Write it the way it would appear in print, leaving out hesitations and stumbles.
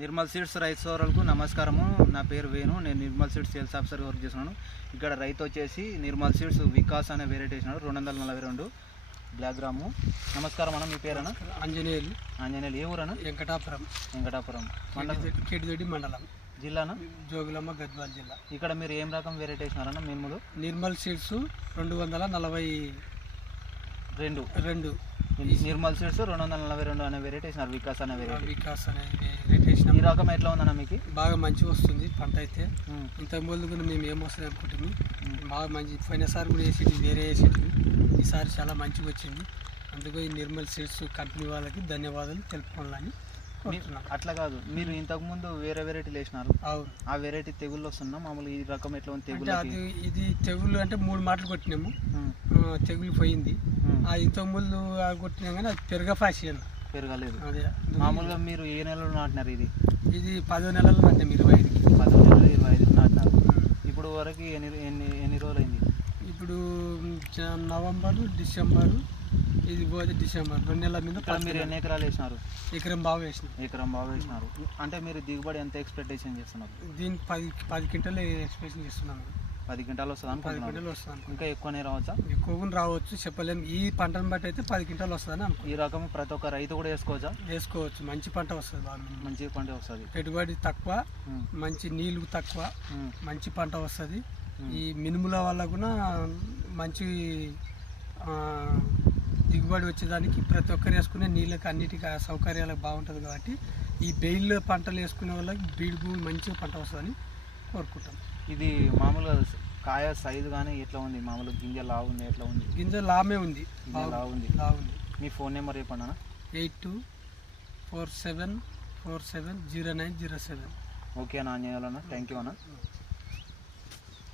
Nirmal seeds రైతు సోదరులకు నమస్కారము. నా పేరు వేణు. నేను నిర్మల్ సీడ్స్ సేల్స్ ఆఫీసర్గా వర్క్ చేస్తున్నాను. ఇక్కడ రైతు వచ్చేసి నిర్మల్ సీడ్స్ వికాస్ అనే వెరైటీ వేసినాడు 242 బ్లాక్ గ్రాము. నమస్కారం అన్న, మీ పేరేనా? ఆంజనేయులు. ఆంజనేయులు. ఏ ఊరన్నా? వెంకటాపురం కేడిదొడ్డి మండలం, జిల్లానా? జోగులమ్మ, గద్వాల జిల్లా. ఇక్కడ మీరు ఏం రకం వెరైటీ వేసినారన్న? మినుములు నిర్మల్ సీడ్స్ 242. నిర్మల్ సీడ్స్ 242 అనే వెరైటీ వేసినారు, వికాస్ అనే వెరైటీ. వికాస్ అనే వెరైటీ వేసినాం. ఈ రకం ఎట్లా ఉందన్న మీకు? బాగా మంచిగా వస్తుంది పంట అయితే. ఇంతకు ముందు కూడా మేము ఏమొస్తుంది అనుకుంటుంది, బాగా మంచి. పోయినసారి కూడా వేసేది వేరే వేసేది, ఈసారి చాలా మంచిగా వచ్చింది. అందుకే ఈ నిర్మల్ సీడ్స్ కంపెనీ వాళ్ళకి ధన్యవాదాలు తెలుపుకోవాలని. అట్లా కాదు, మీరు ఇంతకుముందు వేరే వెరైటీలు వేసినారు. అవును, ఆ వెరైటీ తెగుళ్ళు వస్తున్నా మామూలు ఈ రకం ఎట్లా ఉంది తెగులు? ఇది తెగుళ్ళు అంటే 3 మాటలు కొట్టినాము, తెగులు పోయింది. ఇంతకు ముందు కొట్టినా కానీ అది పెరగలేదు. అదే మామూలుగా మీరు ఏ నెలలో నాటినారు? ఇది 10వ నెలలో నాటినాం, 25కి. 10వ నెలలో 25కి నాటినారు. ఇప్పుడు వరకు ఎన్ని రోజులు అయింది? ఇప్పుడు నవంబరు, డిసెంబరు, ఇది పోతే డిసెంబర్ 2 నెలల మీద. మీరు ఎన్ని ఎకరాలు వేసినారు? ఎకరం బాగా వేసినారు. అంటే మీరు దిగుబడి ఎంత ఎక్స్పెక్టేషన్ చేస్తున్నారు? దీనికి 10 క్వింటాలు ఎక్స్పెక్టేషన్ చేస్తున్నాము. 10 క్వింటాలు వస్తుంది? 10 క్వింటాలు వస్తుంది. ఇంకా ఎక్కువనే రావచ్చా? ఎక్కువ రావచ్చు, చెప్పలేము. ఈ పంటను బట్టి అయితే 10 క్వింటాలు వస్తుందని అనుకో. ఈ రకం ప్రతి ఒక్క రైతు కూడా వేసుకోవచ్చు. మంచి పంట వస్తుంది, బాగా మంచి పంట వస్తుంది. పెట్టుబడి తక్కువ, మంచి నీళ్లు తక్కువ, మంచి పంట వస్తుంది. ఈ మినుముల వల్ల కూడా మంచి దిగుబడి వచ్చేదానికి ప్రతి ఒక్కరు వేసుకునే నీళ్ళకి అన్నిటికీ సౌకర్యాలకు బాగుంటుంది. కాబట్టి ఈ బెయిల్ పంటలు వేసుకునే వాళ్ళకి బీడు భూమి మంచిగా పంట వస్తుందని కోరుకుంటాం. ఇది మామూలుగా కాయ సైజు కానీ ఎట్లా ఉంది? మామూలు గింజ లావు ఉంది, ఎట్లా ఉంది? గింజ లామే ఉంది, లావు ఉంది. మీ ఫోన్ నెంబర్ చెప్పండి అన్న. 8247470907. ఓకే అన్న, ఆంజనేయులు అన్న. థ్యాంక్ యూ అన్న.